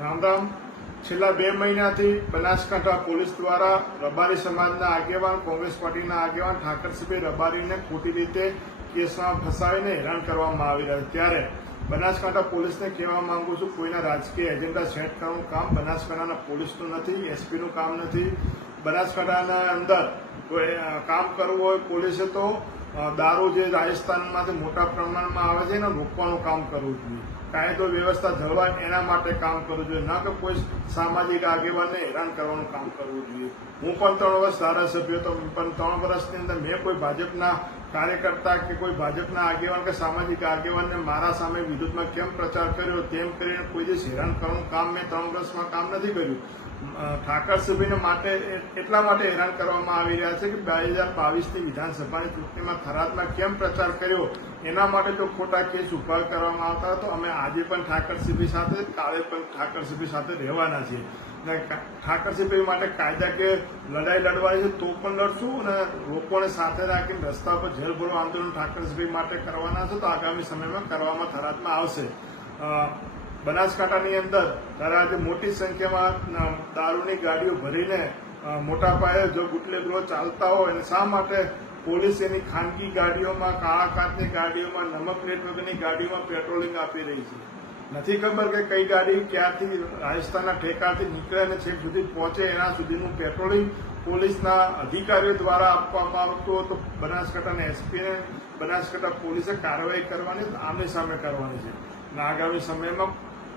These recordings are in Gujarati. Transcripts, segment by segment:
રામ રામ છેલ્લા બે મહિનાથી બનાસકાંઠા પોલીસ દ્વારા રબારી સમાજના આગેવાન, કોંગ્રેસ પાર્ટીના આગેવાન ઠાકરસિંહભાઈ રબારીને ખોટી રીતે કેસમાં ફસાવીને હેરાન કરવામાં આવી રહ્યા. ત્યારે બનાસકાંઠા પોલીસને કહેવા માંગુ છું, કોઈના રાજકીય એજન્ડા સેટ કરવાનું કામ બનાસકાંઠાના પોલીસનું નથી, એસપીનું કામ નથી. બનાસકાંઠાના અંદર કામ કરવું હોય પોલીસે તો દારૂ જે રાજસ્થાનમાંથી મોટા પ્રમાણમાં આવે છે એને રોકવાનું કામ કરવું જોઈએ. કાયદો વ્યવસ્થા જળવાય એના માટે કામ કરવું જોઈએ. ન કે કોઈ સામાજિક આગેવાનને હેરાન કરવાનું કામ કરવું જોઈએ. હું પણ ત્રણ વર્ષ ધારાસભ્ય હતો. પણ ત્રણ વર્ષની અંદર મેં કોઈ ભાજપના કાર્યકર્તા કે કોઈ ભાજપના આગેવાન કે સામાજિક આગેવાનને મારા સામે વિરુદ્ધમાં કેમ પ્રચાર કર્યો, તેમ કરીને કોઈ દિવસ હેરાન કરવાનું કામ મેં ત્રણ વર્ષમાં કામ નથી કર્યું. ઠાકર સુભીને માટે એટલા માટે હેરાન કરવામાં આવી રહ્યા છે કે બે હજાર બાવીસની વિધાનસભાની ચૂંટણીમાં થરાદમાં કેમ પ્રચાર કર્યો? એના માટે જો ખોટા કેસ ઊભા કરવામાં આવતા તો અમે આજે પણ ઠાકરસિંહભાઈ સાથે, કાલે પણ ઠાકરસિંહભાઈ સાથે રહેવાના છીએ. ને ઠાકરસિંહભાઈ માટે કાયદા કે લડાઈ લડવાની છે તો પણ લડશું અને લોકોને સાથે રાખીને રસ્તા પર જેલભરો આંદોલન ઠાકરસિંહભાઈ માટે કરવાના છે તો આગામી સમયમાં કરવામાં થરાદમાં આવશે. બનાસકાંઠાની અંદર ત્યારે આજે મોટી સંખ્યામાં દારૂની ગાડીઓ ભરીને મોટા પાયે જો ગુટલેગરો ચાલતા હોય અને શા માટે પોલીસ એની ખાનગી ગાડીઓમાં, કાળા કાચની ગાડીઓમાં, નમક પ્લેટ વગરની ગાડીઓમાં પેટ્રોલિંગ આપી રહી છે? નથી ખબર કે કઈ ગાડી ક્યાંથી રાજસ્થાનના ઠેકાથી નીકળે અને છેક સુધી પહોંચે, એના સુધીનું પેટ્રોલિંગ પોલીસના અધિકારીઓ દ્વારા આપવામાં આવતું હોય તો બનાસકાંઠાના એસપીને બનાસકાંઠા પોલીસે કાર્યવાહી કરવાની આમની સામે કરવાની છે. અને આગામી સમયમાં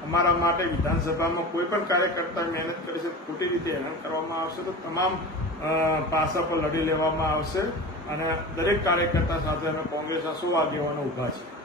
અમારા માટે વિધાનસભામાં કોઈ પણ કાર્યકર્તા મહેનત કરે છે, ખોટી રીતે હેરાન કરવામાં આવશે તો તમામ પાસા પર લડી લેવામાં આવશે અને દરેક કાર્યકર્તા સાથે અમે કોંગ્રેસના સો આગેવાનો ઊભા છે